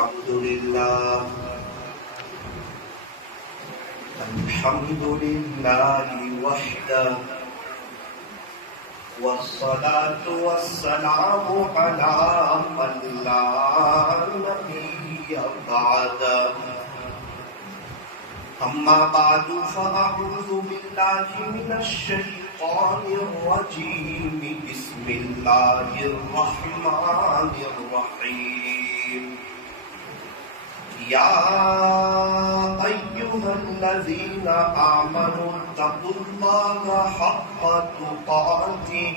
الحمد لله وحده والصلاة والسلام على من لا نبي بعده أما بعد فأعوذ بالله من الشيطان الرجيم بسم الله الرحمن الرحيم يا أيها الذين آمنوا اتقوا الله حق تقاته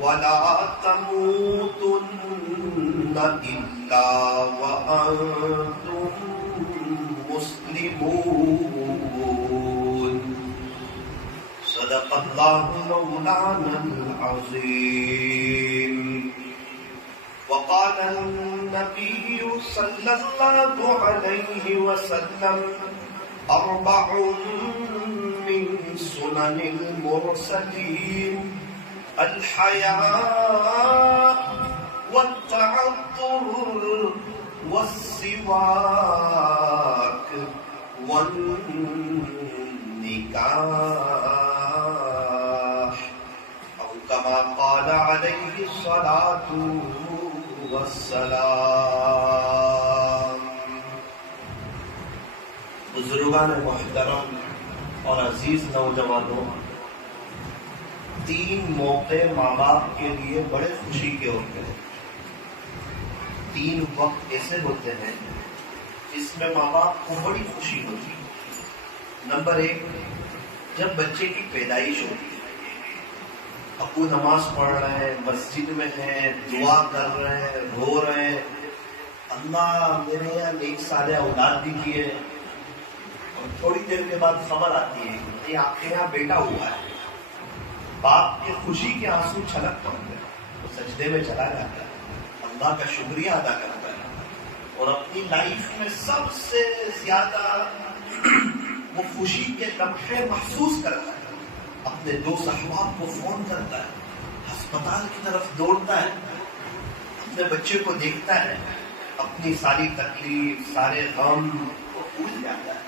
ولا تموتن إلا وأنتم مسلمون صدق الله مولانا العظيم وقال النبي صلى الله عليه وسلم أربع من سنن المرسلين الحياء والتعطر والسواك والنكاح أو كما قال عليه الصلاة والسلام. بزرگان محترم اور عزیز نوجوانوں، تین موقع ماں باپ کے لیے بڑے خوشی کے ہوتے ہیں. تین وقت ایسے ہوتے ہیں جس میں ماں باپ کو بڑی خوشی ہوتی ہے. نمبر 1، جب بچے کی پیدائش ہوتی ہے، ابو نماز پڑھ رہے ہیں، مسجد میں ہیں، دعا کر رہے ہیں، رو رہے ہیں، اللہ میرے یہاں نیک صالح اولاد دیجیے. اور تھوڑی دیر کے بعد خبر آتی ہے کہ آپ کے یہاں بیٹا ہوا ہے. باپ کی خوشی کے آنسو چھلک پڑتے ہیں، وہ سجدے میں چلا جاتا ہے، اللہ کا شکریہ ادا کرتا ہے، اور اپنی لائف میں سب سے زیادہ وہ خوشی کے لمحے محسوس کرتا ہے. اپنے دوست احباب کو فون کرتا ہے، ہسپتال کی طرف دوڑتا ہے، اپنے بچے کو دیکھتا ہے، اپنی ساری تکلیف، سارے غم کو بھول جاتا ہے.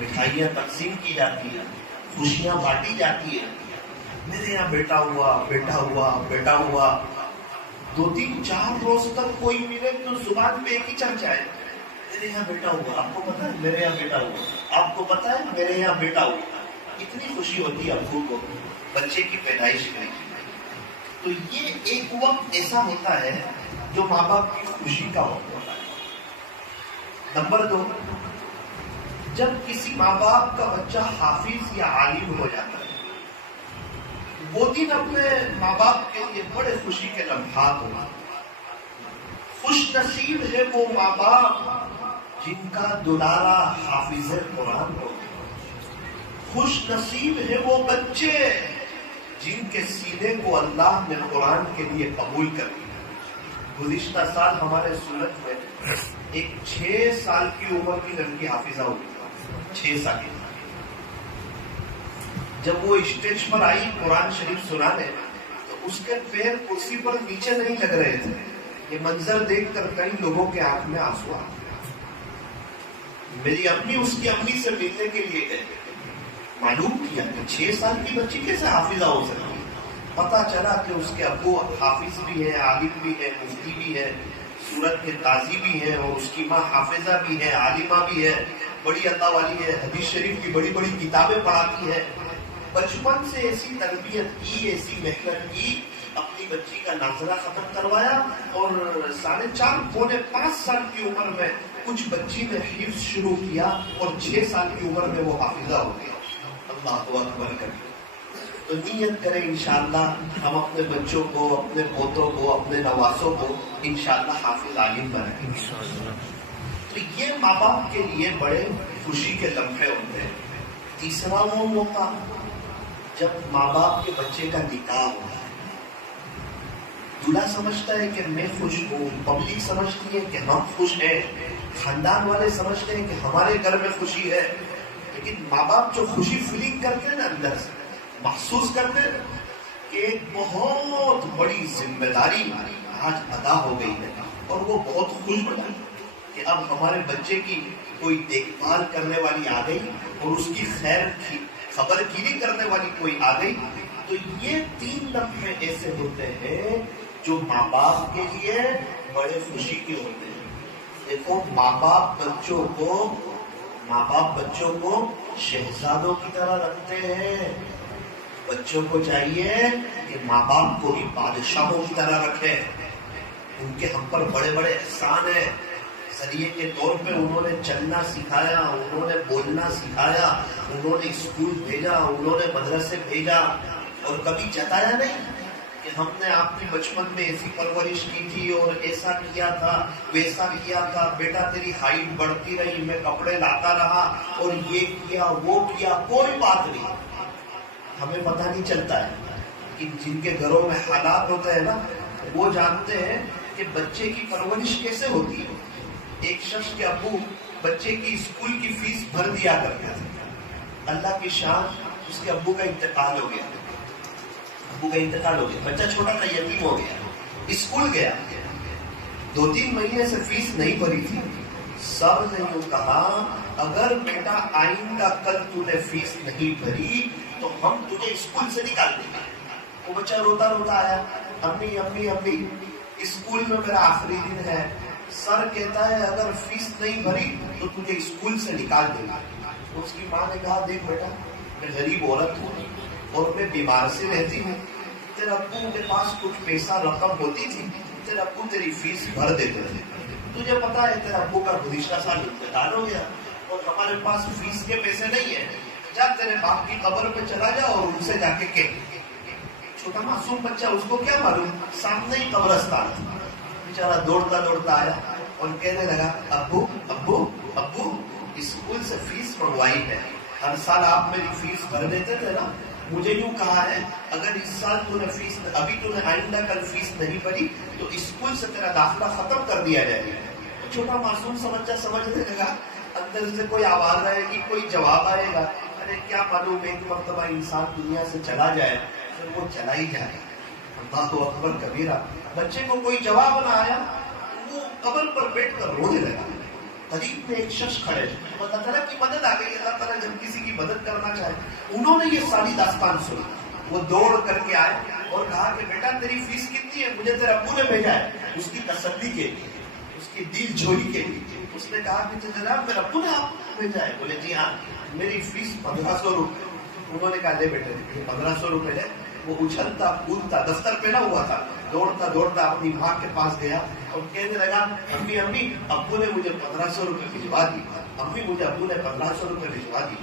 مٹھائیاں تقسیم کی جاتی ہیں، خوشیاں بانٹی جاتی ہیں. میرے یہاں بیٹا ہوا، بیٹا ہوا، بیٹا ہوا. 2-3-4 روز تک کوئی ملے تو زبان پہ ایک ہی چرچا ہے، میرے یہاں بیٹا ہوا. آپ کو پتا ہے میرے یہاں بیٹا ہوا، آپ کو پتا ہے میرے یہاں بیٹا ہوا. اتنی خوشی ہوتی ہے ابو کو بچے کی پیدائش میں. تو یہ ایک وقت ایسا ہوتا ہے جو ماں باپ کی خوشی کا وقت ہوتا ہے. نمبر 2، جب کسی ماں باپ کا بچہ حافظ یا عالم ہو جاتا ہے، وہ دن اپنے ماں باپ کے لیے بڑے خوشی کے لمحات ہوتے ہیں. خوش نصیب ہے وہ ماں باپ جن کا دلارا حافظ قرآن ہو. خوش نصیب ہے وہ بچے جن کے سینے کو اللہ نے قرآن کے لیے قبول کر دیا. گزشتہ سال ہمارے سورت میں ایک 6 سال کی عمر کی لڑکی حافظہ ہوئی، 6 سال کی. جب وہ اسٹیج پر آئی قرآن شریف سنانے تو اس کے پیر کرسی پر نیچے نہیں لگ رہے تھے. یہ منظر دیکھ کر کئی لوگوں کے آنکھ میں آنسو آ گئے. میری امی اس کی امی سے ملنے کے لیے گئے، معلوم کیا کہ 6 سال کی بچی کیسے حافظہ ہو سکتی. پتا چلا کہ اس کے ابو حافظ بھی ہے، عالم بھی ہے، مفتی بھی ہے، سورت کے قاضی بھی ہے، اور اس کی ماں حافظہ بھی ہے، عالمہ بھی ہے، بڑی اللہ والی ہے، حدیث شریف کی بڑی بڑی کتابیں پڑھاتی ہے. بچپن سے ایسی تربیت کی، ایسی محنت کی، اپنی بچی کا ناظرہ ختم کروایا، اور 4.5-5 سال کی عمر میں کچھ بچی نے حفظ شروع کیا، اور 6 سال کی عمر میں وہ حافظہ ہو گیا. اللہ اکبر کریں. تو نیت کریں انشاءاللہ ہم اپنے بچوں کو، اپنے پوتوں کو، اپنے نواسوں کو انشاءاللہ حافظ عالم بنائیں. تو یہ ماں باپ کے لیے بڑے خوشی کے لمحے ہوتے ہیں. تیسرا وہ موقع جب ماں باپ کے بچے کا نکاح ہوتا ہے. دلہا سمجھتا ہے کہ میں خوش ہوں، پبلک سمجھتی ہے کہ ہم خوش ہیں، خاندان والے سمجھتے ہیں کہ ہمارے گھر میں خوشی ہے. لیکن ماں باپ جو خوشی فیلنگ کرتے ہیں نا، اندر سے محسوس کرتے ہیں کہ ایک بہت بڑی ذمہ داری آج ادا ہو گئی ہے، اور وہ بہت خوش ہو جاتے ہیں. کہ اب ہمارے بچے کی کوئی دیکھ بھال کرنے والی آ گئی اور اس کی خیر کی خبر گیری کرنے والی کوئی آ گئی، تو یہ 3 لمحے ایسے ہوتے ہیں جو ماں باپ کے لیے بڑے خوشی کے ہوتے ہیں۔ دیکھو ماں باپ بچوں کو شہزادوں کی طرح رکھتے ہیں۔ بچوں کو چاہیے کہ ماں باپ کو بھی بادشاہوں کی طرح رکھے۔ ان کے ہم پر بڑے بڑے احسان ہیں، ذریعے کے طور پہ انہوں نے چلنا سکھایا، انہوں نے بولنا سکھایا، انہوں نے اسکول بھیجا، انہوں نے مدرسے بھیجا، اور کبھی جتایا نہیں کہ ہم نے آپ کی بچپن میں ایسی پرورش کی تھی اور ایسا کیا تھا، ویسا کیا تھا، بیٹا تیری ہائٹ بڑھتی رہی، میں کپڑے لاتا رہا اور یہ کیا وہ کیا، کوئی بات نہیں۔ ہمیں پتہ نہیں چلتا ہے کہ جن کے گھروں میں حالات ہوتے ہیں نا، وہ جانتے ہیں کہ بچے کی پرورش کیسے ہوتی ہے۔ ایک شخص کے ابو بچے کی اسکول کی فیس بھر دیا کرتے تھے، اللہ کی شان، اس کے ابو کا انتقال ہو گیا، بچہ چھوٹا تھا، یتیم ہو گیا، اسکول گیا، 2-3 مہینے سے فیس نہیں بھری تھی۔ سر نے یوں کہا اگر بیٹا آئندہ کل تو نے فیس نہیں بھری تو ہم تجھے اسکول سے نکال دیں گے۔ وہ بچہ روتا روتا آیا، امی امی امی اسکول میں میرا آخری دن ہے، سر کہتا ہے اگر فیس نہیں بھری تو تجھے اسکول سے نکال دیں گے۔ اس کی ماں نے کہا دیکھ بیٹا، میں غریب عورت ہوں اور میں بیمار سے رہتی ہوں، تیرے ابو کے پاس کچھ پیسہ رقم ہوتی تھی، تیرے ابو تیری فیس بھر دیتے تھے، تجھے پتا ہے تیرے ابو کا گزشتہ سال انتقال ہو گیا اور ہمارے پاس فیس کے پیسے نہیں ہیں، جا تیرے باپ کی قبر پہ چلا جا اور ان سے جا کے کہہ۔ چھوٹا معصوم بچہ، اس کو کیا معلوم، سامنے ہی قبرستان تھا، بیچارہ دوڑتا دوڑتا آیا اور کہنے لگا ابو ابو ابو اسکول سے فیس منگوائی ہے، ہر سال آپ میری فیس بھر دیتے تھے نا، مجھے یوں کہا ہے اگر اس سال تو نے فیس، ابھی تو نے آئندہ کل فیس نہیں بھری تو اسکول سے تیرا داخلہ ختم کر دیا جائے گا۔ چھوٹا معصوم بچہ سمجھنے لگا، اندر سے کوئی آواز آئے گی، کوئی جواب آئے گا، ارے کیا معلوم ایک مرتبہ انسان دنیا سے چلا جائے پھر وہ چلا ہی جائے۔ اللہ اکبر کبیرہ۔ بچے کو کوئی جواب نہ آیا، وہ قبر پر بیٹھ کر رونے لگا۔ قریب میں ایک شخص کھڑے، اللہ تعالیٰ کی مدد آ گئی، اللہ تعالیٰ جب کسی کی مدد کرنا چاہے۔ انہوں نے یہ ساری داستان سنی، وہ دوڑ کر کے آئے اور کہا کہ بیٹا تیری فیس کتنی ہے، مجھے تیرے ابو نے بھیجا ہے، اس کی تسلی کے لیے، اس کی دل جوئی کے لیے۔ اس نے کہا کہ جناب میرے ابو نے آپ کو بھیجا ہے؟ بولے جی ہاں، میری فیس 1500 روپے۔ انہوں نے کہا لے بیٹے 1500 روپے ہے۔ وہ اچھلتا کودتا، دفتر پہنا ہوا تھا، دوڑتا دوڑتا اپنی ماں کے پاس گیا اور کہنے لگا امی امی ابو نے مجھے 1500 روپے بھجوا دی، امی مجھے ابو نے 1500 روپے بھجوا دی۔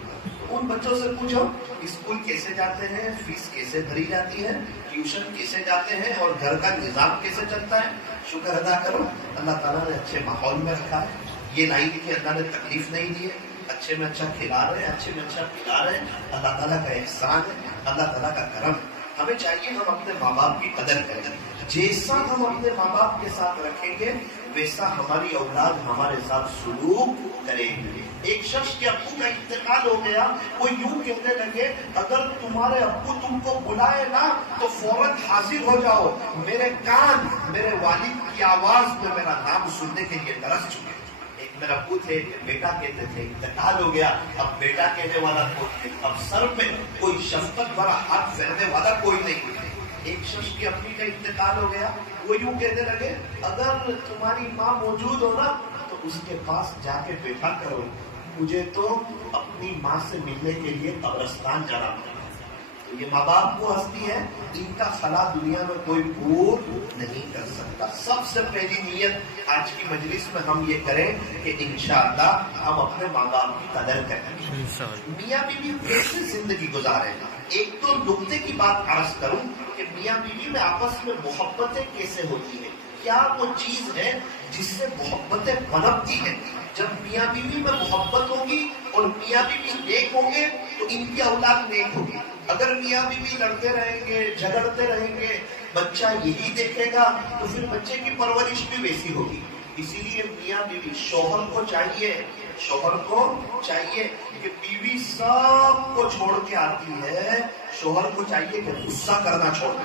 ان بچوں سے پوچھو اسکول کیسے جاتے ہیں، فیس کیسے بھری جاتی ہے، ٹیوشن کیسے جاتے ہیں اور گھر کا نظام کیسے چلتا ہے۔ شکر ادا کرو، اللہ تعالیٰ نے اچھے ماحول میں رکھا ہے، یہ نہیں کہ اللہ نے تکلیف نہیں دی ہے، اچھے میں اچھا کھلا رہے ہیں، اچھے میں اچھا پلا رہے ہیں، اللہ تعالیٰ کا احسان ہے، اللہ تعالیٰ کا کرم ہے۔ ہمیں چاہیے ہم اپنے ماں باپ کی قدر کریں، جیسا ہم اپنے ماں باپ کے ساتھ رکھیں گے ویسا ہماری اولاد ہمارے ساتھ سلوک کرے گی۔ ایک شخص کے ابو کا انتقال ہو گیا، وہ یوں کہنے لگے اگر تمہارے ابو تم کو بلائے نا تو فوراً حاضر ہو جاؤ، میرے کان میرے والد کی آواز میں میرا نام سننے کے لیے ترس چکے۔ ایک میرا ابو تھے، بیٹا کہتے تھے، انتقال ہو گیا، اب بیٹا کہنے والا کوئی، اب سر پہ کوئی شفقت بھرا ہاتھ پھیرنے والا کوئی نہیں۔ ایک شخص کی امی کا انتقال ہو گیا، وہ یوں کہنے لگے اگر تمہاری ماں موجود ہو نا تو اس کے پاس جا کے بیٹھا کرو، مجھے تو اپنی ماں سے ملنے کے لیے قبرستان جانا پڑا۔ تو یہ ماں باپ وہ ہستی ہے، ان کا خلا دنیا میں کوئی پور نہیں کر سکتا۔ سب سے پہلی نیت آج کی مجلس میں ہم یہ کریں کہ انشاءاللہ ہم اپنے ماں باپ کی قدر کریں۔ میاں بیوی کیسے زندگی گزارے؟ ایک تو نقطے کی بات عرض کروں کہ میاں بیوی میں آپس میں محبتیں کیسے ہوتی ہیں، کیا وہ چیز ہے جس سے محبتیں پنپتی ہیں۔ جب میاں بیوی میں محبت ہوگی اور میاں بیوی نیک ہوں گے تو ان کی اولاد نیک ہوگی۔ اگر میاں بیوی لڑتے رہیں گے، جھگڑتے رہیں گے، بچہ یہی دیکھے گا تو پھر بچے کی پرورش بھی ویسی ہوگی۔ اسی لیے میاں بیوی شوہر کو چاہیے کہ بیوی سب کو چھوڑ کے آتی ہے، شوہر کو چاہیے کہ غصہ کرنا چھوڑ دے۔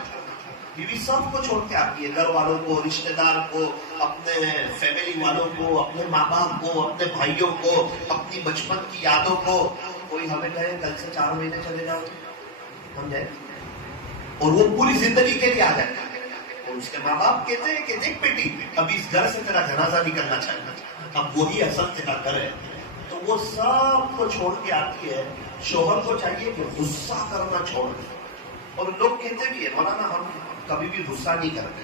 بیوی سب کو چھوڑ کے آتی ہے، گھر والوں کو، رشتہ دار کو، اپنے فیملی والوں کو، اپنے ماں باپ کو، اپنے بھائیوں کو، اپنی بچپن کی یادوں کو. کوئی ہمیں کہے کل سے 4 مہینے چلے جاؤ، ہم جائیں، اور وہ پوری زندگی کے لیے آ جائے. اور اس کے ماں باپ کہتے ہیں کہ دیکھ بیٹی ابھی اس گھر سے تیرا جنازہ نکلنا چاہیے، اب وہی اصل تیرا گھر ہے. تو وہ سب کو چھوڑ کے آتی ہے. شوہر کو چاہیے کہ غصہ کرنا چھوڑ دے. اور لوگ کہتے بھی ہیں مولانا ہم کبھی بھی غصہ نہیں کرتے،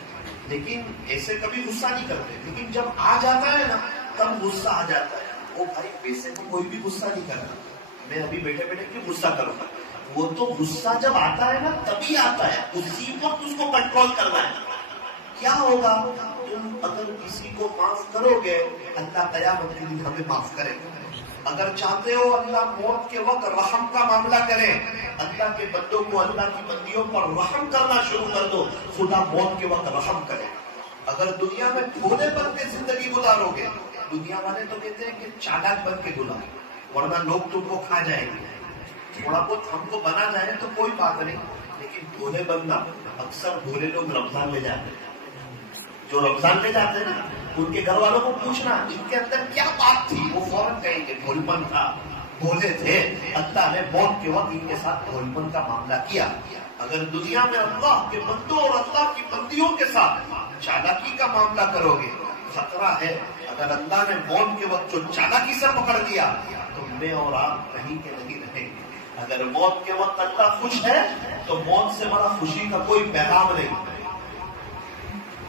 لیکن ایسے کبھی غصہ نہیں کرتے، لیکن جب آ جاتا ہے نا تب غصہ آ جاتا ہے. وہ بھائی ویسے تو کوئی بھی غصہ نہیں کرتا، میں ابھی بیٹھے بیٹھے کیوں غصہ کروں گا؟ وہ تو غصہ جب آتا ہے نا تبھی آتا ہے، اسی وقت اس کو کنٹرول کرنا ہے. کیا ہوگا؟ تم اگر کسی کو معاف کرو گے اللہ قیامت کے دن ہمیں معاف کرے گا. اگر چاہتے ہو اللہ موت کے وقت رحم کا معاملہ کرے، اللہ کے بندوں کو، اللہ کی بندیوں پر رحم کرنا شروع کر دو، خدا موت کے وقت رحم کرے. اگر دنیا میں بھولے بن کے زندگی گزارو گے، دنیا والے تو کہتے ہیں کہ چالاک بن کے گزارو ورنہ لوگ تم کو کھا جائیں گے. تھوڑا بہت ہم کو بنا جائے تو کوئی بات نہیں، لیکن بھولے بننا. اکثر بھولے لوگ رمضان میں جاتے ہیں، جو رمضان میں جاتے ہیں نا ان کے گھر والوں کو پوچھنا ان کے اندر کیا بات تھی، وہ فوراً کہیں گے بھولپن تھا، بھولے تھے. اللہ نے موت کے وقت ان کے ساتھ بھولپن کا معاملہ کیا. اگر دنیا میں اللہ کے بندوں اور اللہ کی بندیوں کے ساتھ چالاکی کا معاملہ کرو گے خطرہ ہے. اگر اللہ نے موت کے وقت جو چالاکی سے پکڑ لیا تو میں اور آپ کہیں کے نہیں رہیں گے. اگر موت کے وقت اللہ خوش ہے تو موت سے بڑا خوشی کا کوئی پیغام نہیں،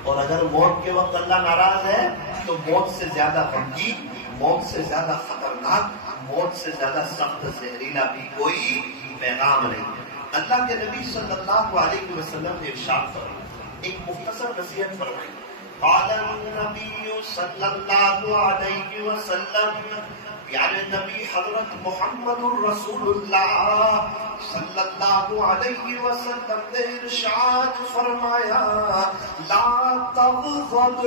اور اگر موت کے وقت اللہ ناراض ہے تو موت سے زیادہ غمگین، موت سے زیادہ خطرناک، موت سے زیادہ سخت زہریلا بھی کوئی پیغام نہیں. اللہ کے نبی صلی اللہ علیہ وسلم نے ارشاد فرمایا، ایک مختصر نصیحت فرمائی. قال النبی صلی اللہ علیہ وسلم، یعنی نبی حضرت محمد الرسول اللہ صلی اللہ علیہ وسلم نے ارشاد فرمایا، لا تغضب،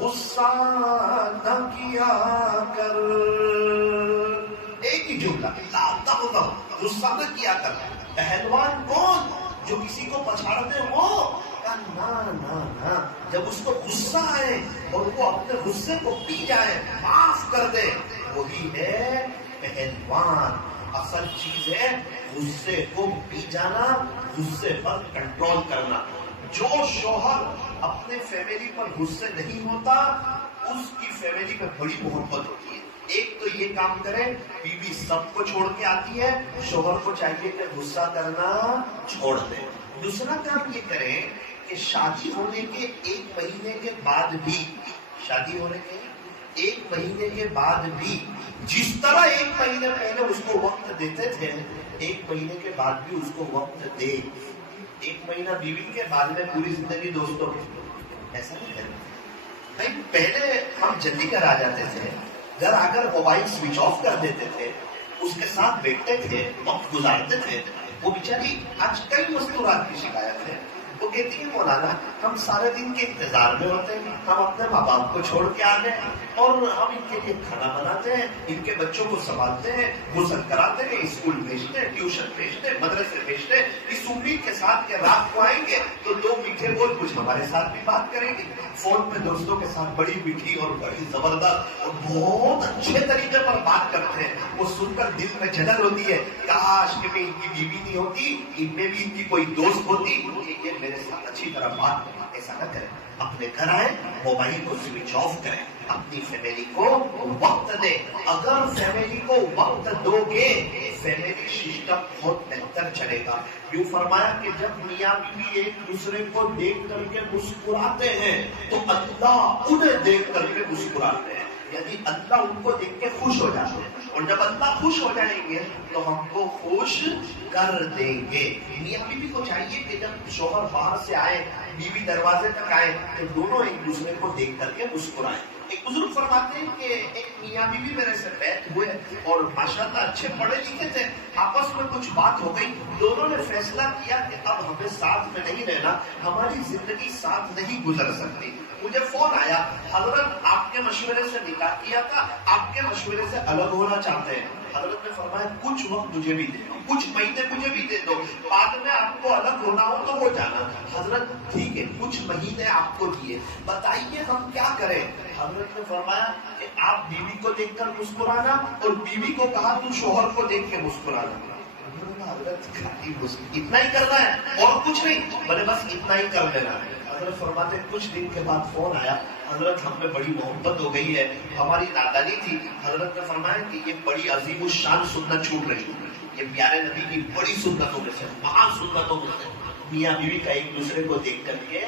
غصہ نہ کیا کر. ایک ہی جملہ، لا تغضب، غصہ نہ کیا کر. پہلوان کون؟ جو کسی کو پچھاڑتے ہو؟ نہ، جب اس کو غصہ آئے اور وہ اپنے غصے کو پی جائے، معاف کر دے، وہی ہے پہلوان. اصل چیز ہے غصے کو پی جانا، غصے پر کنٹرول کرنا. جو شوہر اپنے فیملی پر غصے نہیں ہوتا اس کی فیملی میں بڑی محبت ہوتی ہے. ایک تو یہ کام کرے، بیوی سب کو چھوڑ کے آتی ہے، شوہر کو چاہیے کہ غصہ کرنا چھوڑ دے. دوسرا کام یہ کرے کہ شادی ہونے کے 1 مہینے کے بعد بھی، شادی ہونے کے 1 مہینے کے بعد بھی جس طرح 1 مہینے پہلے اس کو وقت دیتے تھے، 1 مہینے کے بعد بھی اس کو وقت دے. 1 مہینہ بیوی کے بعد میں پوری زندگی دوستوں ایسا نہیں کرنا. بھائی پہلے ہم جلدی گھر آ جاتے تھے، گھر آ کر موبائل سوئچ آف کر دیتے تھے، اس کے ساتھ بیٹھتے تھے، وقت گزارتے تھے. وہ بیچاری آج کئی مستورات کی شکایت ہے. وہ کہتی ہے مولانا ہم سارے دن کے انتظار میں ہوتے ہیں، ہم اپنے ماں باپ کو چھوڑ کے آ گئے اور ہم ان کے لیے کھانا بناتے ہیں، ان کے بچوں کو سنبھالتے ہیں، غسل کراتے ہیں، اسکول بھیجتے ہیں، ٹیوشن بھیجتے ہیں، مدرسے بھیجتے ہیں، اس امید کے ساتھ کہ رات کو آئیں گے تو 2 میٹھے بول کچھ ہمارے ساتھ بھی بات کریں گے. فون پہ دوستوں کے ساتھ بڑی میٹھی اور بڑی زبردست اور بہت اچھے طریقے پر بات کرتے ہیں. وہ سن کر دل میں جلن ہوتی ہے، کاش کہ میں ان کی بیوی نہیں ہوتی، ان میں بھی ان کی کوئی دوست ہوتی کہ یہ میرے ساتھ اچھی طرح بات کریں. ایسا نہ کریں، اپنے گھر آئے موبائل کو سوئچ آف کریں، اپنی فیملی کو وقت دیں. اگر فیملی کو وقت دو گے فیملی سسٹم بہت بہتر چلے گا. یوں فرمایا کہ جب میاں بیوی ایک دوسرے کو دیکھ کر کے مسکراتے ہیں تو اللہ انہیں دیکھ کر کے مسکراتے ہیں، یعنی اللہ ان کو دیکھ کے خوش ہو جاتے ہیں. اور جب اللہ خوش ہو جائیں گے تو ہم کو خوش کر دیں گے. میاں بیوی کو چاہیے کہ جب شوہر باہر سے آئے، بیوی دروازے تک آئے تو دونوں ایک دوسرے کو دیکھ کر کے مسکرائیں. ایک بزرگ فرماتے ہیں کہ ایک میاں بیوی میرے سے بیٹھ ہوئے اور ماشاءاللہ اچھے پڑھے لکھے تھے، آپس میں کچھ بات ہو گئی، دونوں نے فیصلہ کیا کہ اب ہمیں ساتھ میں نہیں رہنا، ہماری زندگی ساتھ نہیں گزر سکتی. مجھے فون آیا، حضرت آپ کے مشورے سے نکاح کیا تھا، آپ کے مشورے سے الگ ہونا چاہتے ہیں، حضرت نے فرمایا کچھ وقت مجھے بھی دے دو، کچھ مہینے مجھے بھی دے دو، بعد میں آپ کو الگ ہونا ہو تو ہو جانا۔ حضرت ٹھیک ہے، کچھ مہینے آپ کو دیے، بتائیے ہم کیا کریں؟ حضرت نے فرمایا کہ آپ بیوی کو دیکھ کر مسکرانا، اور بیوی کو کہا تم شوہر کو دیکھ کے مسکرانا۔ حضرت اتنا ہی کرنا ہے اور کچھ نہیں؟ بولے بس اتنا ہی کر لینا ہے۔ حضرت فرماتے کچھ دن کے بعد فون آیا، حضرت ہم میں بڑی محبت ہو گئی ہے، ہماری نادانی تھی۔ حضرت نے فرمایا کہ یہ بڑی عظیم الشان سنت چھوٹ رہی ہے، یہ پیارے نبی کی بڑی سنتوں میں سے، مہان سنتوں میں سے میاں بیوی کا ایک دوسرے کو دیکھ کر کے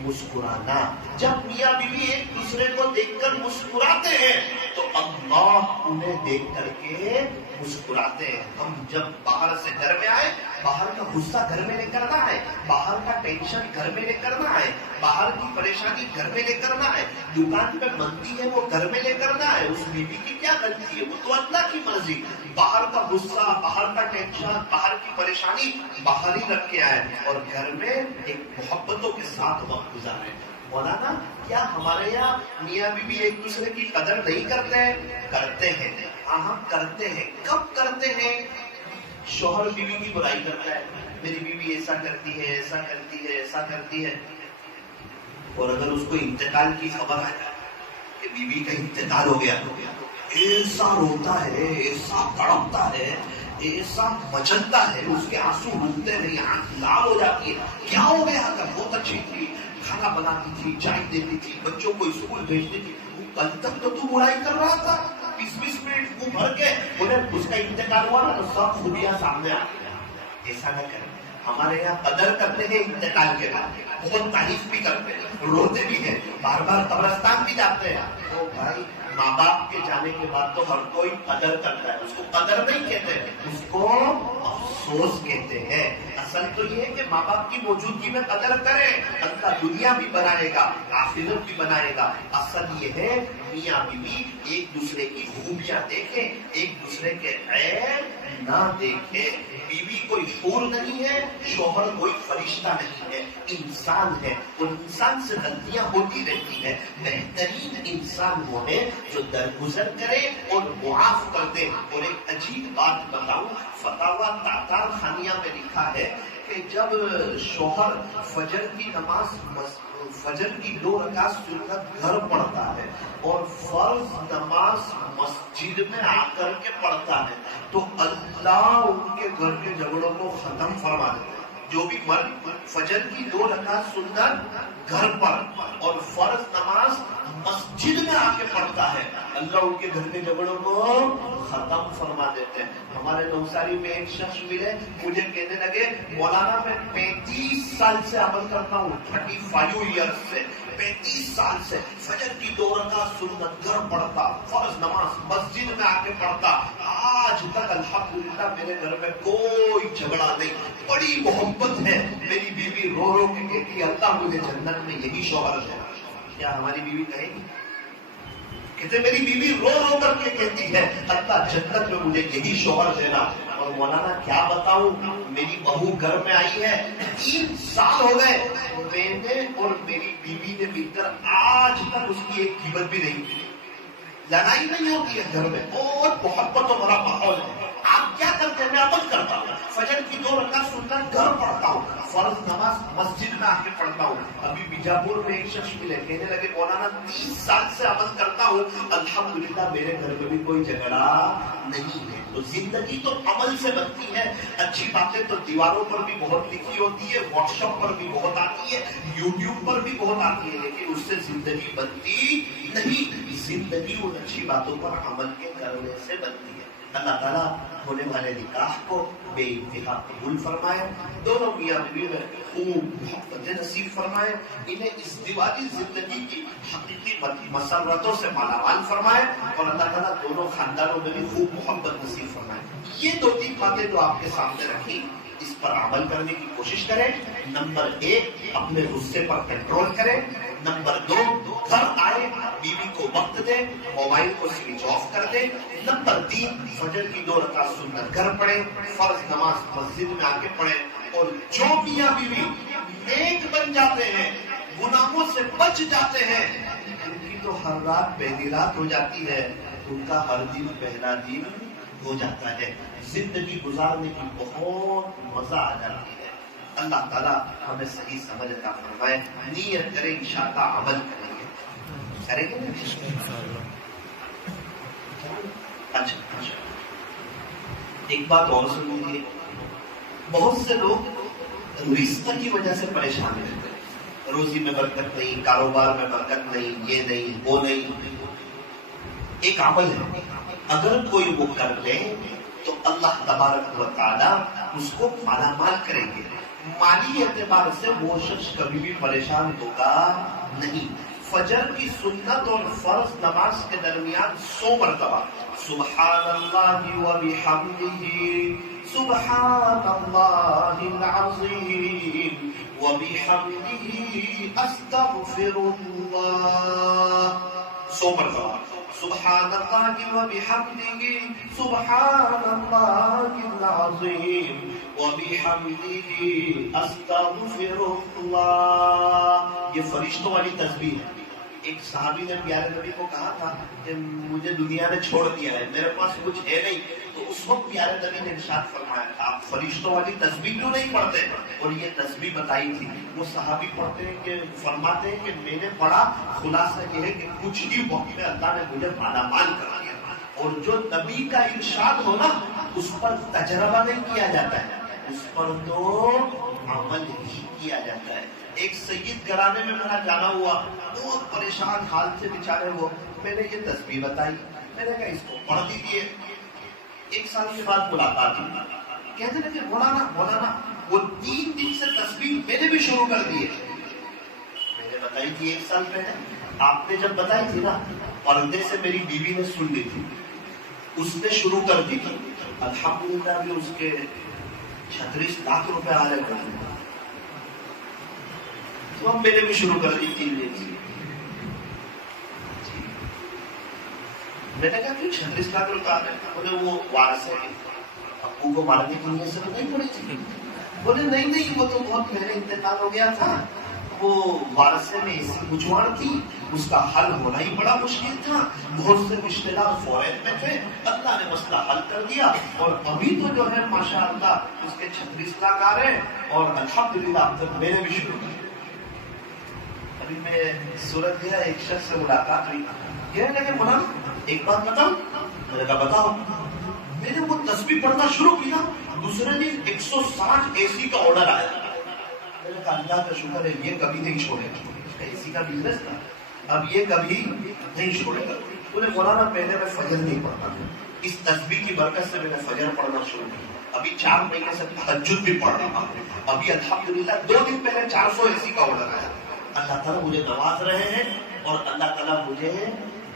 مسکرانا۔ جب میاں بیوی ایک دوسرے کو دیکھ کر مسکراتے ہیں تو اللہ انہیں دیکھ کر کے مسکراتے ہیں۔ ہم جب باہر سے گھر میں آئے، باہر کا غصہ گھر میں لے کر نہ آئے، باہر کا ٹینشن گھر میں لے کر نہ آئے، باہر کی پریشانی گھر میں لے کر نہ آئے، دکان پہ مندی ہے وہ گھر میں لے کر نہ آئے۔ اس بیوی کی کیا غلطی ہے؟ وہ تو اللہ کی مرضی۔ باہر کا غصہ، باہر کا ٹینشن، باہر کی پریشانی باہر ہی رکھ کے آئے اور گھر میں ایک محبتوں کے ساتھ وقت گزارے۔ مولانا کیا ہمارے یہاں میاں بیوی ایک دوسرے کی قدر نہیں کرتے ہیں؟ کرتے ہیں، ہاں کرتے ہیں۔ کب کرتے ہیں؟ شوہر بیوی کی برائی کرتا ہے، میری بیوی ایسا کرتی ہے، ایسا کرتی ہے، ایسا کرتی ہے، اور اگر اس کو انتقال کی خبر آ جائے کہ بیوی کا انتقال ہو گیا تو ایسا روتا ہے، ایسا تڑپتا ہے، ایسا مچلتا ہے، اس کے آنسو رکتے نہیں، آنکھ لال ہو جاتی ہے۔ کیا ہو گیا؟ اگر بہت اچھی تھی، کھانا بناتی تھی، چائے دیتی تھی، بچوں کو اسکول بھیجتی تھی، کل تک تو برائی کر رہا تھا، 20 منٹ منہ بھر کے بولے اس کا انتقال ہوا نا تو سب خوبیاں سامنے آ گئی۔ ایسا نہ کریں۔ ہمارے یہاں قدر کرتے ہیں انتقال کے بعد، بہت تعریف بھی کرتے ہیں، روتے بھی ہیں، بار بار قبرستان بھی جاتے ہیں۔ تو بھائی ماں باپ کے جانے کے بعد تو ہر کوئی قدر کرتا ہے، اس کو قدر نہیں کہتے، اس کو افسوس کہتے ہیں۔ اصل تو یہ ہے کہ ماں باپ کی موجودگی میں قدر کریں، اللہ دنیا بھی بنائے گا، آخرت بھی بنائے گا۔ اصل یہ ہے میاں بیوی ایک دوسرے کی خوبیاں دیکھیں، ایک دوسرے کے عیب نہ دیکھیں۔ بیوی کوئی حور نہیں ہے، شوہر کوئی فرشتہ نہیں ہے، انسان ہے، اور انسان سے غلطیاں ہوتی رہتی ہیں۔ بہترین انسان وہ ہے جو درگزر کرے اور معاف کر دے۔ اور ایک عجیب بات بتاؤں، فتاوی تاتار خانیہ میں لکھا ہے کہ جب شوہر فجر کی نماز، فجر کی 2 رکعت سنت گھر پڑھتا ہے اور فرض نماز مسجد میں آ کر کے پڑھتا ہے تو اللہ ان کے گھر کے جھگڑوں کو ختم فرما دیتا ہے۔ جو بھی مرد فجر کی 2 رکعت سنت گھر پر اور فرض نماز مسجد میں آ کے پڑھتا ہے، اللہ ان کے گھر کے جھگڑوں کو ختم فرما دیتے ہیں۔ ہمارے نوساری میں ایک شخص ملے، مجھے کہنے لگے مولانا میں 35 سال سے عمل کرتا ہوں، 35 ایئرس سے، 35 سال سے فجر کی 2 رکعت سنت گھر پڑھتا، فرض نماز مسجد میں آ کے پڑھتا، آج تک الحمدللہ میرے گھر میں کوئی جھگڑا نہیں، بڑی محبت ہے۔ میری بیوی رو رو کے کہتی ہے اللہ مجھے جنت میں یہی شوہر ہے۔ کیا ہماری بیوی کہے گی؟ کہتے میری بیوی رو رو کر کے کہتی ہے اللہ جنت میں مجھے یہی شوہر دینا۔ اور مولانا کیا بتاؤں، میری بہو گھر میں آئی ہے، 3 سال ہو گئے، میں نے اور میری بیوی نے مل کر آج تک اس کی ایک قیمت بھی نہیں کی، لڑائی نہیں ہوتی ہے گھر میں، بہت محبت اور بڑا ماحول ہے۔ آپ کیا کرتے ہیں؟ میں عمل کرتا ہوں، فجر کی 2 رکعت سنت گھر پڑھتا ہوں، فرض نماز مسجد میں آ کے پڑھتا ہوں۔ ابھی بیجاپور میں ایک شخص ملے، کہنے لگے مولانا 30 سال سے عمل کرتا ہوں، الحمدللہ میرے گھر میں بھی کوئی جھگڑا نہیں ہے۔ تو زندگی تو عمل سے بنتی ہے۔ اچھی باتیں تو دیواروں پر بھی بہت لکھی ہوتی ہے، واٹس ایپ پر بھی بہت آتی ہے، یوٹیوب پر بھی بہت آتی ہے، لیکن اس سے زندگی بنتی نہیں۔ زندگی ان اچھی باتوں پر عمل کے کرنے سے بنتی ہے۔ اللہ تعالیٰ ہونے والے نکاح کو بے انتہا قبول فرمائے، دونوں میاں بیوی میں خوب محبت نصیب فرمائے، انہیں ازدواجی زندگی کی حقیقی مسرتوں سے مالا مال فرمائے، اور اللہ تعالیٰ دونوں خاندانوں میں بھی خوب محبت نصیب فرمائے۔ یہ 2-3 باتیں جو آپ کے سامنے رکھی، اس پر عمل کرنے کی کوشش کریں۔ نمبر 1 اپنے غصے پر کنٹرول کریں۔ نمبر 2 گھر آئے بیوی کو وقت دیں، موبائل کو سوئچ آف کر دیں۔ نمبر 3 فجر کی 2 رکعت سنت گھر پڑھیں، فرض نماز مسجد میں آ کے پڑھیں۔ اور جو میاں بیوی نیک بن جاتے ہیں، گناہوں سے بچ جاتے ہیں، ان کی تو جو ہر رات پہلی رات ہو جاتی ہے ان کا ہر دن پہلا دن ہو جاتا ہے. زندگی گزارنے کی بہت مزہ آ جاتی ہے. اللہ تعالیٰ ہمیں صحیح سمجھ عطا فرمائے. نیت کریں انشاءاللہ عمل کریں گے نا. اچھا ایک بات اور سن لیجیے. بہت سے لوگ رزق کی وجہ سے پریشان رہتے ہیں. روزی میں برکت نہیں, کاروبار میں برکت نہیں, یہ نہیں وہ نہیں. ایک عمل ہے, اگر کوئی وہ کر لے تو اللہ تبارک و تعالیٰ اس کو مالا مال کریں گے. مالی اعتبار سے وہ شخص کبھی بھی پریشان ہوگا نہیں. فجر کی سنت اور فرض نماز کے درمیان 100 مرتبہ سبحان اللہ و بحمدہ سبحان اللہ العظیم و بحمدہ استغفر اللہ. 100 مرتبہ سبحان اللہ و بحمدہ سبحان اللہ العظیم و بحمدہ استغفر اللہ. یہ فرشتوں والی تسبیح ہے. ایک صحابی نے پیارے نبی کو کہا تھا کہ مجھے دنیا نے چھوڑ دیا ہے, میرے پاس کچھ ہے نہیں. تو اس وقت پیارے نبی نے ارشاد فرمایا تھا آپ فرشتوں والی تسبیح کیوں نہیں پڑھتے؟ اور یہ تسبیح بتائی تھی. وہ صحابی پڑھتے ہیں کہ فرماتے ہیں کہ میں نے پڑھا, خلاصہ یہ ہے کہ کچھ ہی وقت میں اللہ نے مجھے مالا مال کر دیا. اور جو نبی کا ارشاد ہو نا اس پر تجربہ نہیں کیا جاتا ہے, اس پر تو عمل ہی کیا جاتا ہے. ایک سید گھرانے میں میرا جانا ہوا, بہت پریشان حال سے بیچارے وہ. میں نے یہ تسبیح بتائی, میں نے کہا اس کو پڑھ دیجیے. 1 سال کے بعد ملاقات ہوئی, کہتے لگے مولانا وہ 3 دن سے تسبیح میں نے بھی شروع کر دی ہے. میں نے بتائی تھی 1 سال پہلے, آپ نے جب بتائی تھی نا پردے سے میری بیوی نے سن لی تھی, اس نے شروع کر دی تھی. الحمدللہ بھی اس کے 36 لاکھ روپے آ رہے ہیں. تو ہم میں نے بھی شروع کر دی 3 دن سے. میں نے کہا کہ 36 لاکھ روپے آ رہے ہیں. بولے وہ وارث ہے, ابو کو مارنے کی وجہ سے تو نہیں پڑی تھی. بولے نہیں وہ تو بہت پہلے انتقال ہو گیا تھا. وہ وارثے میں ایسی گجوان تھی, اس کا حل ہونا ہی بڑا مشکل تھا. بہت سے رشتے دار فوراً میں تھے, اللہ نے مسئلہ حل کر دیا. اور ابھی تو جو ہے ماشاء اللہ اس کے 36 لاکھ آ رہے ہیں. اور الحمدللہ اب تک میں نے بھی شروع کیا. ابھی میں سورت گیا, ایک شخص سے ملاقات ہوئی, کہنے لگے مولانا ایک بات بتاؤ. میں نے کہا بتاؤ. میں نے وہ تسبیح پڑھنا شروع کیا, دوسرے دن 160 AC کا آرڈر آیا. میں نے کہا اللہ کا شکر ہے یہ کبھی نہیں چھوڑے گا. AC کا بزنس تھا, اب یہ کبھی نہیں چھوڑے گا. بولے مولانا پہلے میں فجر نہیں پڑھتا تھا, اس تسبیح کی برکت سے میں نے فجر پڑھنا شروع کیا. ابھی 4 مہینے سے تہجد بھی پڑھ رہا ہوں. ابھی الحمدللہ 2 دن پہلے 400 AC کا آرڈر آیا. اللہ تعالیٰ مجھے نواز رہے ہیں اور اللہ تعالیٰ مجھے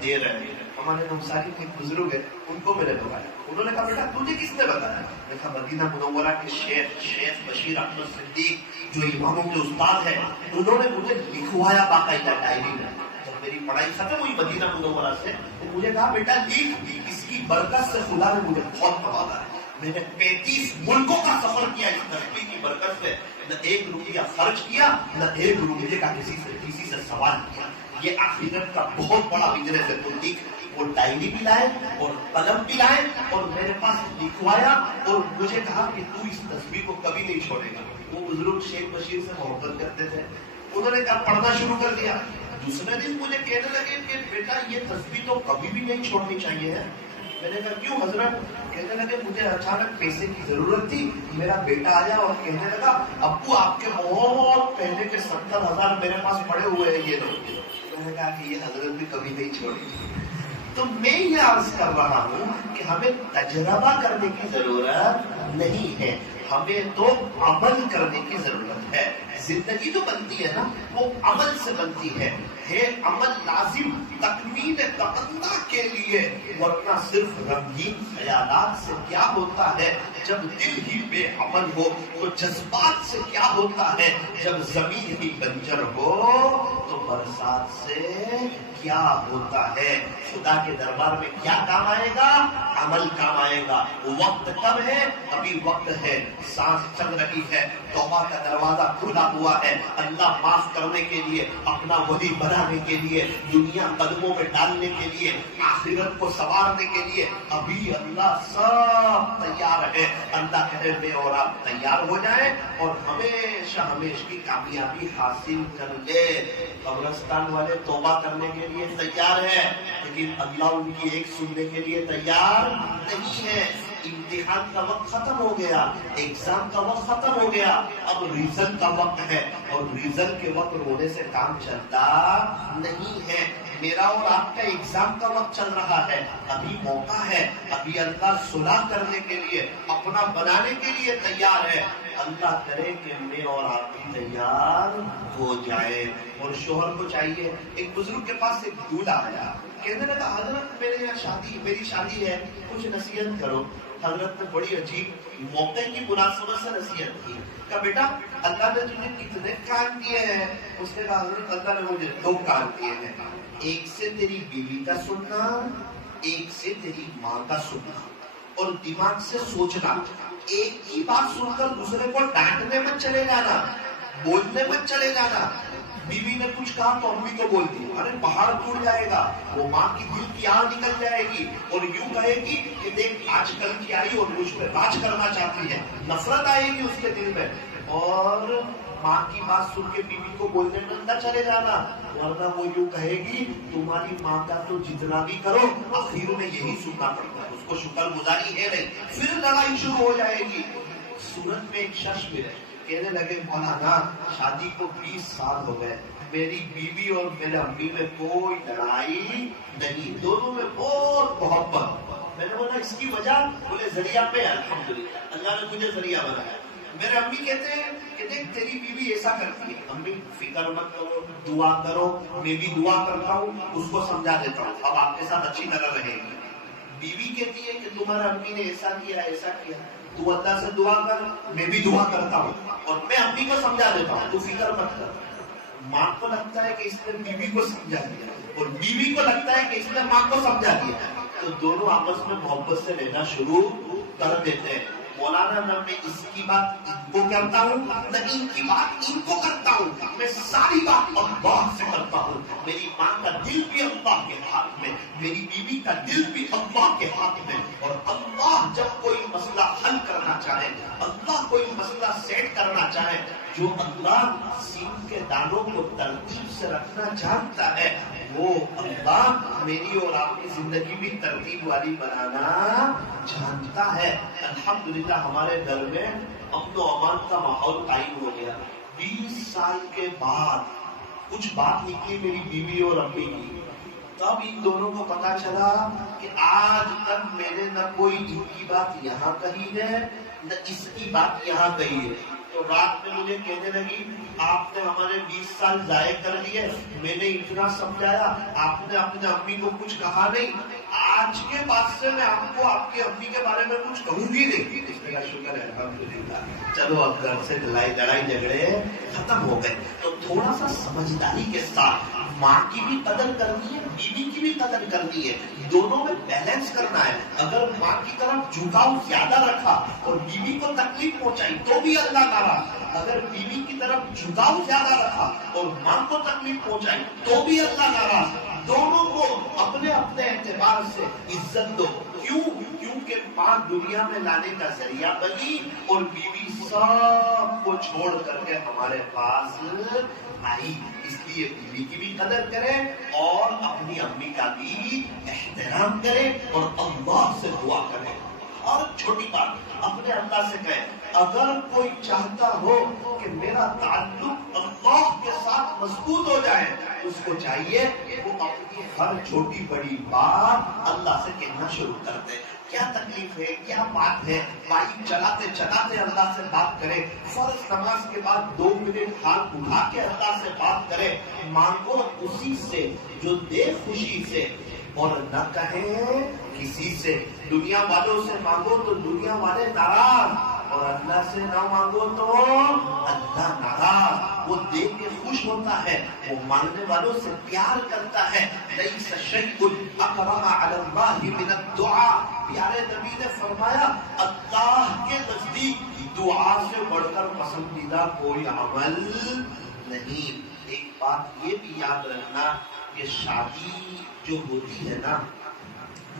دے رہے ہیں. ہمارے نمساری کے ایک بزرگ ہیں, ان کو میں نے بتایا. انہوں نے کہا بیٹا تجھے کس نے بتایا؟ میں نے کہا مدینہ منورہ کے شیخ بشیر احمد صدیق جو اماموں کے استاد ہیں, انہوں نے مجھے لکھوایا باقاعدہ ڈائری میں. جب میری پڑھائی ختم ہوئی مدینہ منورہ سے تو مجھے کہا بیٹا لکھ, اس کی برکت سے خدا نے مجھے بہت نوازا ہے. میں نے 35 ملکوں کا سفر کیا اس تسبیح کی برکت سے. نہ 1 روپیہ خرچ کیا, نہ 1 روپیے کا کسی سے سوال کیا. یہ آخرت کا بہت بڑا بزنس ہے. تو لکھ. وہ ڈائری بھی لائے اور قلم بھی لائے اور میرے پاس لکھوایا اور مجھے کہا کہ تو اس تسبیح کو کبھی نہیں چھوڑے گا. وہ بزرگ شیخ بشیر سے محبت کرتے تھے, انہوں نے کہا پڑھنا شروع کر دیا. دوسرے دن مجھے کہنے لگے کہ بیٹا یہ تسبیح تو کبھی بھی نہیں چھوڑنی چاہیے ہے. میں نے کہا کیوں حضرت؟ کہنے لگے مجھے اچانک پیسے کی ضرورت تھی. میرا بیٹا آیا اور کہنے لگا ابو آپ کے بہت پہلے کے 70,000 میرے پاس پڑے ہوئے ہیں, یہ لوگ. میں نے کہا کہ یہ حضرت بھی کبھی نہیں چھوڑی. تو میں یہ عرض کر رہا ہوں کہ ہمیں تجربہ کرنے کی ضرورت نہیں ہے, ہمیں تو عمل کرنے کی ضرورت ہے. زندگی تو بنتی ہے نا وہ عمل سے بنتی ہے. عمل لازم تکمیل تمنا کے لیے, ورنہ صرف رنگین خیالات سے کیا ہوتا ہے جب دل ہی بے عمل ہو, تو جذبات سے کیا ہوتا ہے جب زمین ہی بنجر ہو, تو برسات سے کیا ہوتا ہے. خدا کے دربار میں کیا کام آئے گا؟ عمل کام آئے گا. وقت کب ہے؟ ابھی وقت ہے، سانس چل رہی ہے، توبہ کا دروازہ کھلا ہوا ہے. اللہ معاف کرنے کے لیے، اپنا ولی بنانے کے لیے، دنیا قدموں میں ڈالنے کے لیے، آخرت کو سنوارنے کے لیے ابھی اللہ سب تیار ہے. اللہ کہے میں اور آپ تیار ہو جائیں اور ہمیشہ ہمیشہ کی کامیابی حاصل کر لے. قبرستان والے توبہ کرنے کے لیے تیار ہے، لیکن اللہ ان کی ایک سننے کے لیے تیار نہیں ہے. امتحان کا وقت ختم ہو گیا، ایگزام کا وقت ختم ہو گیا، اب ریزلٹ کا وقت ہے، اور ریزلٹ کے وقت رونے سے کام چلتا نہیں ہے. میرا اور آپ کا ایگزام کا وقت چل رہا ہے، ابھی موقع ہے، ابھی اللہ صلح کرنے کے لیے، اپنا بنانے کے لیے تیار ہے. اللہ کرے کہ میں اور آپ بھی تیار ہو جائے. اور شوہر کو چاہیے، ایک بزرگ کے پاس ایک دولہا آیا، کہنے لگا حضرت میرے یہاں میری شادی ہے، کچھ نصیحت کرو. حضرت نے بڑی عجیب موقع کی مناسبت سے نصیحت کی. کہا بیٹا اللہ نے تجھے کتنے کان دیے ہیں؟ اس نے کہا حضرت اللہ نے مجھے 2 کان دیے ہیں، ایک سے تیری بیوی کا سننا، ایک سے تیری ماں کا سننا، اور دماغ سے سوچنا. ایک ہی بات سن کر دوسرے کو ڈانٹنے مت چلے جانا، بولنے مت چلے جانا. بیوی نے کچھ کہا تو امی کو بولتی، ارے پہاڑ ٹوٹ جائے گا. وہ ماں کی دل کی آگ نکل جائے گی اور یوں کہے گی کہ دیکھ آج کل کی آئی اور مجھ پہ راج کرنا چاہتی ہے. نفرت آئے گی اس کے دل میں. اور ماں کی بات سن کے بیوی کو بولنے میں نہ چلے جانا، ورنہ وہ یوں کہے گی تمہاری ماں کا تو جتنا بھی کرو آخر میں یہی سننا پڑتا ہے، اس کو شکر گزاری ہے نہیں. پھر لڑائی شروع ہو جائے گی. سورت میں ایک شخص ملے، کہنے لگے مولانا شادی کو 20 سال ہو گئے، میری بیوی اور میرے امی میں کوئی لڑائی نہیں، دونوں میں بہت محبت. میں نے بولا اس کی وجہ؟ بولے ذریعہ پہ الحمدللہ اللہ نے مجھے ذریعہ بنایا. میرے امی کہتے ہیں کہ دیکھ تیری بیوی ایسا کرتی ہے. امی فکر مت کرو، دعا کرو، میں بھی دعا کرتا ہوں، اس کو سمجھا دیتا ہوں، اب آپ کے ساتھ اچھی طرح رہے گی. بیوی کہتی ہے کہ تمہارا امی نے ایسا کیا ایسا کیا، تو اللہ سے دعا کر، میں بھی دعا کرتا ہوں اور میں امی کو سمجھا دیتا ہوں، تو فکر مت کر. ماں کو لگتا ہے کہ اس نے بیوی کو سمجھا دیا اور بیوی کو لگتا ہے کہ اس نے ماں کو سمجھا دیا، تو دونوں آپس میں محبت سے رہنا شروع کر دیتے ہیں. مولانا نہ میں اس کی بات ان کو کرتا ہوں، نہ ان کی بات ان کو کرتا ہوں، میں ساری بات اللہ سے کرتا ہوں. میری ماں کا دل بھی اللہ کے ہاتھ میں، میری بیوی کا دل بھی اللہ کے ہاتھ میں. اور اللہ جب کوئی مسئلہ حل کرنا چاہے، اللہ کوئی مسئلہ سیٹ کرنا چاہے، جو اللہ سینگ کے دانوں کو ترتیب سے رکھنا جانتا ہے، وہ اللہ میری اور آپ کی زندگی بھی ترتیب والی بنانا جانتا ہے. الحمدللہ ہمارے گھر میں امن و امان کا ماحول قائم ہو گیا. 20 سال کے بعد کچھ بات نکلی میری بیوی اور امی کی، تب ان دونوں کو پتا چلا کہ آج تک میں نے نہ کوئی ان کی بات یہاں کہی ہے نہ اس کی بات یہاں کہی ہے. تو رات میں مجھے کہنے لگی آپ نے ہمارے 20 سال ضائع کر دیے، میں نے اتنا سمجھایا، آپ نے اپنے امی کو کچھ کہا نہیں، آج کے بعد سے میں آپ کو آپ کی امی کے بارے میں کچھ کہوں گی نہیں. اس کا شکر ہے الحمدللہ. چلو اب گھر سے لڑائی جھگڑے ختم ہو گئے. تو تھوڑا سا سمجھداری کے ساتھ ماں کی بھی قدر کرنی ہے، بیوی کی بھی قدر کرنی ہے، دونوں میں بیلنس کرنا ہے. اگر ماں کی طرف جھکاؤ زیادہ رکھا اور بیوی کو تکلیف پہنچائی تو بھی اللہ ناراض. اگر بیوی کی طرف جھکاؤ زیادہ رکھا اور ماں کو تکلیف پہنچائی تو بھی اللہ ناراض. دونوں کو اپنے اپنے اعتبار سے عزت دو. کیونکہ ماں دنیا میں لانے کا ذریعہ بنی اور بیوی سب کو چھوڑ کر کے ہمارے پاس آئی. اس لیے بیوی کی بھی قدر کرے اور اپنی امی کا بھی احترام کرے اور اللہ سے دعا کرے. اور چھوٹی بات اپنے اللہ سے کہے، اگر کوئی چاہتا ہو کہ میرا تعلق اللہ کے ساتھ مضبوط ہو جائے، اس کو چاہیے وہ اپنی ہر چھوٹی بڑی بات اللہ سے کہنا شروع کر دے. کیا تکلیف ہے، کیا بات ہے، بائک چلاتے چلاتے اللہ سے بات کرے. فرض نماز کے بعد 2 منٹ ہاتھ اٹھا کے اللہ سے بات کرے. مانگو اسی سے جو دے خوشی سے، اور نہ کہیں کسی سے. دنیا والوں سے مانگو تو دنیا والے ناراض، اور اللہ سے نہ مانگو تو اللہ ناراض، وہ دے کے خوش ہوتا ہے، وہ مانگنے والوں سے پیار کرتا ہے۔ لیس شیء اکرم علی اللہ من الدعاء، پیارے نبی نے فرمایا اللہ کے نزدیک دعا سے بڑھ کر پسندیدہ کوئی عمل نہیں۔ ایک بات یہ بھی یاد رکھنا کہ شادی جو ہوتی ہے نا،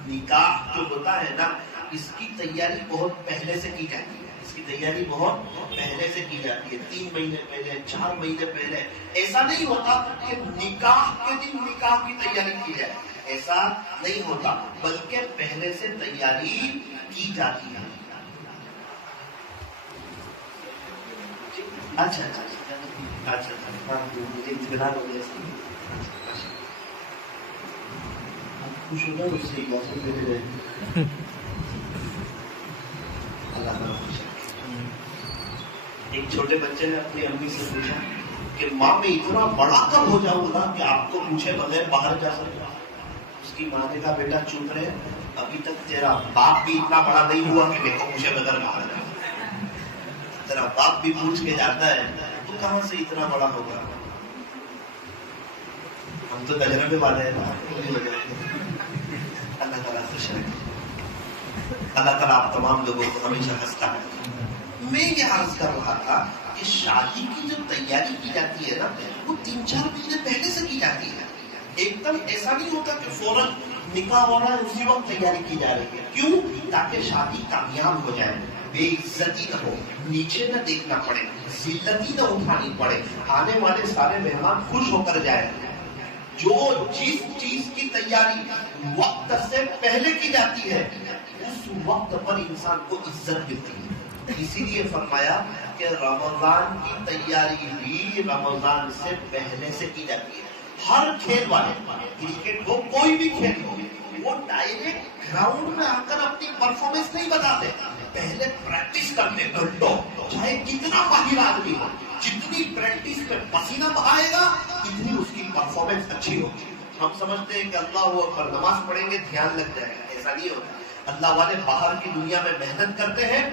نکاح جو ہوتا ہے نا، اس کی تیاری بہت پہلے سے کی جاتی ہے، اس کی تیاری بہت پہلے سے کی جاتی ہے، 3 مہینے پہلے، 4 مہینے پہلے۔ ایسا نہیں ہوتا کہ نکاح کے دن نکاح کی تیاری کی جائے، ایسا نہیں ہوتا، بلکہ پہلے سے تیاری کی جاتی ہے۔ اچھا اچھا اچھا اطمینان ہو گیا، خوش ہوگا اس سے اجازت دے رہے ہیں۔ اللہ تعالیٰ خوش ہے۔ ایک چھوٹے بچے نے اپنی امی سے پوچھا کہ ماں میں اتنا بڑا کب ہو جاؤں گا کہ آپ کو پوچھے بغیر باہر جا سکتا؟ اس کی ماں نے کہا بیٹا چپ رہے، ابھی تک تیرا باپ بھی اتنا بڑا نہیں ہوا کہ میرے کو پوچھے بغیر باہر جا، تیرا باپ بھی پوچھ کے جاتا ہے تو کہاں سے اتنا بڑا ہوگا؟ ہم تو تجربے والے ہیں نا۔ اللہ تعالیٰ خوش رکھے، اللہ تعالیٰ آپ تمام لوگوں کو ہمیشہ ہنستا ہے۔ میں یہ عرض کر رہا تھا کہ شادی کی جو تیاری کی جاتی ہے نا، وہ 3-4 مہینے پہلے سے کی جاتی ہے۔ ایک دم ایسا نہیں ہوتا کہ فوراً نکاح ہو رہا ہے اسی وقت تیاری کی جا رہی ہے۔ کیوں؟ تاکہ شادی کامیاب ہو جائے، بے عزتی نہ ہو، نیچے نہ دیکھنا پڑے، ذلتی نہ اٹھانی پڑے، آنے والے سارے مہمان خوش ہو کر جائے۔ جو جس چیز کی تیاری وقت سے پہلے کی جاتی ہے اس وقت پر انسان کو عزت ملتی ہے۔ اسی لیے فرمایا کہ رمضان کی تیاری بھی رمضان سے پہلے سے کی جاتی ہے۔ ہر کھیل والے، کرکٹ ہو کوئی بھی کھیل ہو، وہ ڈائریکٹ گراؤنڈ میں آ کر اپنی پرفارمنس نہیں بتاتے، پہلے پریکٹس کرتے گھنٹوں، چاہے کتنا ماہر آدمی ہو، جتنی پریکٹس میں پسینہ بہائے گا اتنی اس کی پرفارمنس اچھی ہوگی۔ ہم سمجھتے ہیں کہ اللہ اکبر نماز پڑھیں گے دھیان لگ جائے گا، ایسا نہیں ہوتا۔ اللہ والے باہر کی دنیا میں محنت کرتے ہیں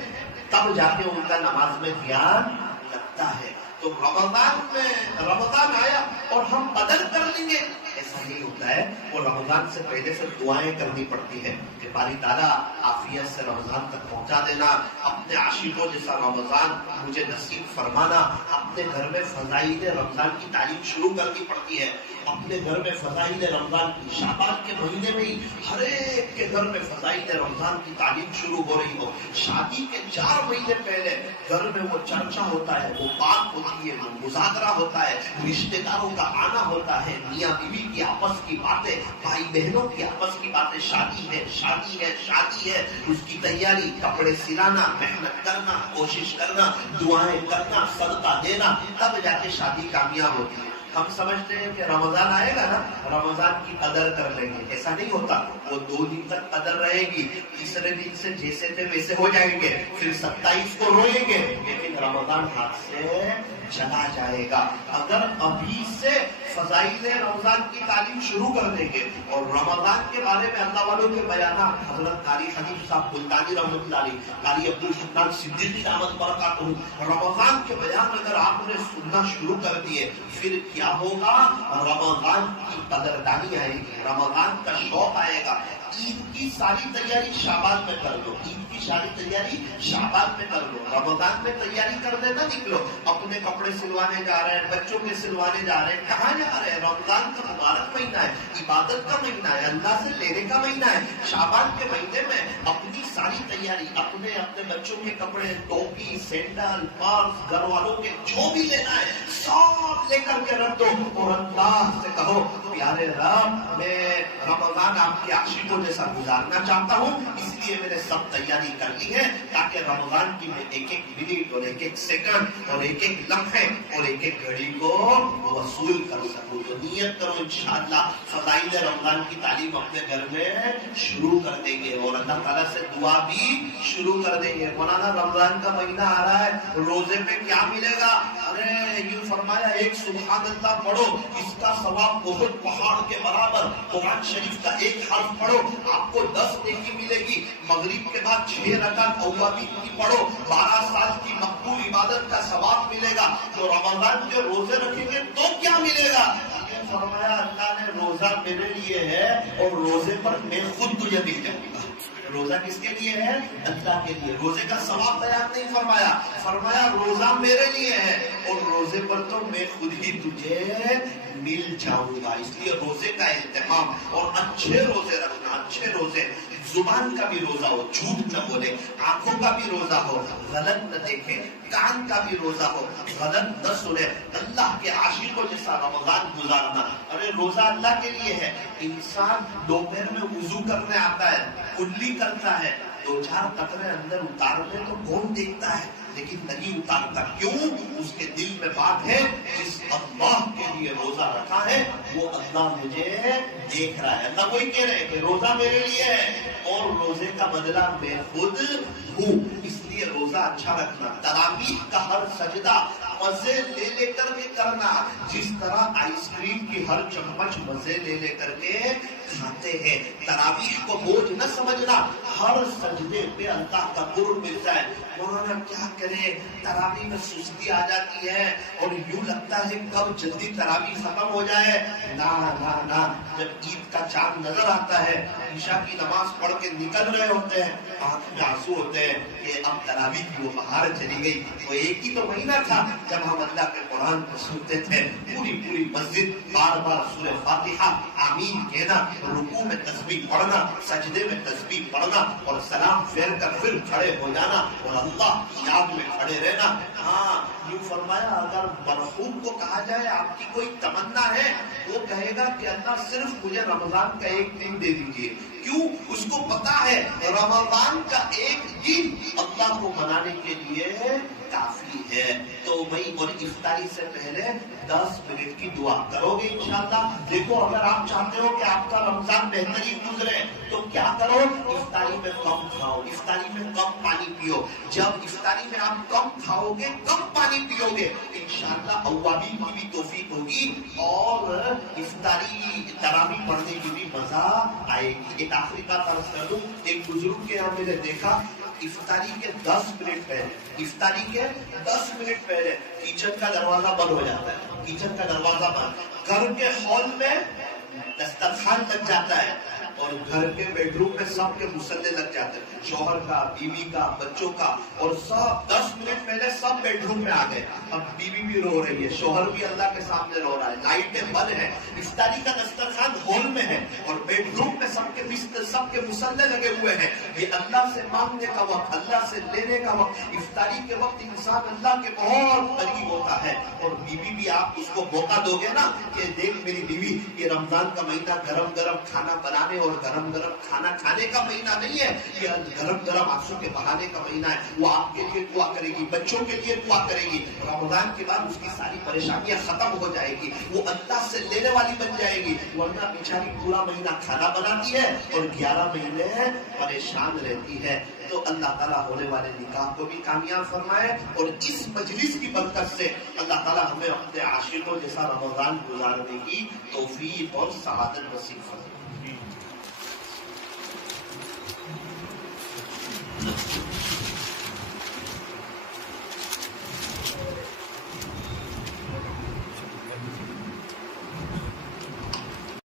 تب جا کے ان کا نماز میں دھیان لگتا ہے۔ تو رمضان آیا اور ہم قدر کر لیں گے، ایسا نہیں ہوتا ہے۔ وہ رمضان سے پہلے سے دعائیں کرنی پڑتی ہے کہ باری تعالیٰ عافیت سے رمضان تک پہنچا دینا، اپنے عاشقوں جیسا رمضان مجھے نصیب فرمانا۔ اپنے گھر میں فضائل رمضان کی تعلیم شروع کرنی پڑتی ہے، اپنے گھر میں فضائل رمضان کی، شعبان کے مہینے میں ہی ہر ایک کے گھر میں فضائل رمضان کی تعلیم شروع ہو رہی ہو۔ شادی کے 4 مہینے پہلے گھر میں وہ چرچا ہوتا ہے، وہ بات ہوتی ہے، وہ مذاکرہ ہوتا ہے، رشتے داروں کا آنا ہوتا ہے، میاں بیوی کی آپس کی باتیں، بھائی بہنوں کی آپس کی باتیں، شادی ہے شادی ہے شادی ہے، اس کی تیاری، کپڑے سلانا، محنت کرنا، کوشش کرنا، دعائیں کرنا، صدقہ دینا، تب جا کے شادی کامیاب ہوتی ہے۔ ہم سمجھتے ہیں کہ رمضان آئے گا نا رمضان کی قدر کر لیں گے، ایسا نہیں ہوتا۔ وہ 2 دن تک قدر رہے گی، تیسرے دن سے جیسے تھے ویسے ہو جائیں گے، پھر 27 کو روئیں گے، لیکن رمضان ہاتھ سے چلا جائے گا۔ اگر ابھی سے فضائل رمضان کی تعلیم شروع کر دیں گے اور رمضان کے بارے میں اللہ والوں کے بیانات، حضرت قاری حبیب صاحب ملتانی رحمۃ اللہ علیہ، قاری عبدالسلطان صدیقی رحمۃ برکاتہ، رمضان کے بیان اگر آپ نے سننا شروع کر دیے، پھر کیا ہوگا؟ رمضان کی قدردانی آئے گی، رمضان کا شوق آئے گا۔ عید کی ساری تیاری شعبان میں کر لو، عید کی ساری تیاری شعبان میں کر لو، رمضان میں تیاری کرنے نہ نکلو۔ اپنے کپڑے سلوانے جا رہے ہیں، بچوں کے سلوانے جا رہے ہیں، کہاں جا رہے ہیں؟ رمضان کا مبارک مہینہ ہے، عبادت کا مہینہ ہے، اللہ سے لینے کا مہینہ ہے۔ شعبان کے مہینے میں اپنی ساری تیاری، اپنے بچوں کے کپڑے، ٹوپی، سینڈل، پرس، گھر والوں کے جو بھی لینا ہے سب لے کر کے رکھ دو اور اللہ سے کہو پیارے رب میں رمضان آپ کے عاشقوں جیسا گزارنا چاہتا ہوں، اس لیے میں نے سب تیاری کر لی ہے تاکہ رمضان کی میں ایک ایک منٹ اور ایک ایک سیکنڈ اور ایک ایک لمحے اور ایک ایک گھڑی کو وصول کر سکوں۔ تو نیت کرو انشاءاللہ فضائل رمضان کی تعلیم اپنے گھر میں شروع کر دیں گے اور اللہ تعالیٰ سے دعا بھی شروع کر دیں گے۔ مولانا رمضان کا مہینہ آ رہا ہے، روزے پہ کیا ملے گا؟ ارے ارے یوں فرمایا ایک سبحان اللہ پڑھو اس کا ثواب بہت پہاڑ کے برابر، قرآن شریف کا ایک حرف پڑھو آپ کو 10 نیکی ملے گی، مغرب کے بعد 6 رکعت اوابین کی پڑھو 12 سال کی مقبول عبادت کا ثواب ملے گا، تو رمضان کے روزے رکھیں گے تو کیا ملے گا؟ فرمایا اللہ نے روزہ میرے لیے ہے اور روزے پر میں خود تجھے مل جاؤں گا۔ روزہ کس کے لیے ہے؟ اللہ کے لیے۔ روزے کا ثواب بیان نہیں فرمایا، فرمایا روزہ میرے لیے ہے اور روزے پر تو میں خود ہی تجھے مل جاؤں گا۔ اس لیے روزے کا اہتمام اور اچھے روزے رکھنا، اچھے روزے، زبان کا بھی روزہ ہو، جھوٹ نہ بولے، آنکھوں کا بھی روزہ ہو، غلط نہ دیکھے، کان کا بھی روزہ ہو، غلط نہ سنے، اللہ کے عاشقوں جیسا رمضان گزارنا۔ ارے روزہ اللہ کے لیے ہے۔ انسان دوپہر میں وضو کرنے آتا ہے، کلی کرتا ہے، 2-4 قطرے اندر اتارنے تو کون دیکھتا ہے، لیکن نہیں اتارتا، کیوں؟ اس کے دل میں بات ہے جس اللہ کے لیے روزہ رکھا ہے وہ اللہ مجھے دیکھ رہا ہے۔ اللہ وہی کہہ رہے ہیں کہ روزہ میرے لیے ہے اور روزے کا بدلہ میں خود ہوں، اس لیے روزہ اچھا رکھنا۔ تراویح کا ہر سجدہ مزے لے لے کر کے کرنا، جس طرح آئس کریم کی ہر چمچ مزے لے لے کر کے کھاتے ہیں۔ تراویح کو بوجھ نہ سمجھنا، ہر سجدے پہ اللہ کا قرب ملتا ہے۔ مولانا کیا کرے، تراویح میں سستی آ جاتی ہے اور یوں لگتا ہے کب جلدی تراویح ختم ہو جائے۔ نا نا نا، جب عید کا چاند نظر آتا ہے، عشاء کی نماز پڑھ کے نکل رہے ہوتے ہیں، آنکھ میں آنسو ہوتے ہیں کہ اب تراویح کی وہ بہار چلی گئی۔ وہ ایک ہی تو مہینہ تھا جب ہم اللہ کے قرآن کو سنتے تھے، پوری مسجد بار بار سورہ فاتحہ آمین کہنا، رکوع میں تسبیح پڑھنا، سجدے میں تسبیح پڑھنا اور سلام پھیر کر پھر کھڑے ہو جانا اور اللہ کی یاد میں کھڑے رہنا۔ ہاں یوں فرمایا اگر مرحوم کو کہا جائے آپ کی کوئی تمنا ہے، وہ کہے گا کہ اللہ صرف مجھے رمضان کا ایک دن دے دیجیے۔ کیوں؟ اس کو پتا ہے رمضان کا ایک دن اللہ کو منانے کے لیے کافی ہے۔ تو بھائی اور افطاری سے پہلے 10 منٹ کی دعا کرو گے انشاءاللہ۔ دیکھو اگر آپ چاہتے ہو کہ آپ کا رمضان بہترین گزرے تو کیا کرو، افطاری میں کم کھاؤ، افطاری میں کم پانی پیو۔ جب افطاری میں آپ کم کھاؤ گے، کم پانی پیو گے، انشاءاللہ اوابین کی بھی توفیق ہوگی اور افطاری تراویح پڑھنے کی بھی مزہ آئے گی۔ ایک آخری بات عرض کر دوں، ایک بزرگ کے یہاں میں نے دیکھا افطاری کے 10 منٹ پہلے، افطاری کے 10 منٹ پہلے کچن کا دروازہ بند ہو جاتا ہے، کچن کا دروازہ بند، گھر کے ہال میں دسترخوان لگ جاتا ہے اور گھر کے بیڈ روم میں سب کے مسلے لگ جاتے ہیں، شوہر کا، بیوی کا، بچوں کا، اور سب 10 منٹ پہلے سب بیڈ روم میں آ گئے۔ اب بیوی بھی رو رہی ہے، شوہر بھی اللہ کے سامنے رو رہا ہے، لائٹیں بند ہیں، افطاری کا دسترخوان ہال میں ہے اور بیڈ روم میں سب کے مسلے لگے ہوئے ہیں۔ یہ اللہ سے مانگنے کا وقت، اللہ سے لینے کا وقت، افطاری کے وقت انسان اللہ کے بہت قریب ہوتا ہے۔ اور بیوی بھی آپ اس کو موقع دو گے نا کہ دیکھ میری بیوی، یہ رمضان کا مہینہ گرم گرم کھانا بنانے اور گرم گرم کھانا کھانے کا مہینہ نہیں ہے، یہ گرم گرم آنسو کے بہانے کا مہینہ ہے۔ وہ آپ کے لیے دعا کرے گی، بچوں کے لیے دعا کرے گی، رمضان کے بعد اس کی ساری پریشانیاں ختم ہو جائے گی، وہ اللہ سے لینے والی بن جائے گی۔ ورنہ بیچاری پورا مہینہ کھانا بناتی ہے اور 11 مہینے پریشان رہتی ہے۔ تو اللہ تعالیٰ ہونے والے نکاح کو بھی کامیاب فرمائے اور اس مجلس کی برکت سے اللہ تعالیٰ ہمیں اپنے عاشقوں جیسا رمضان گزارنے کی توفیق اور سعادت نصیب فرمائے۔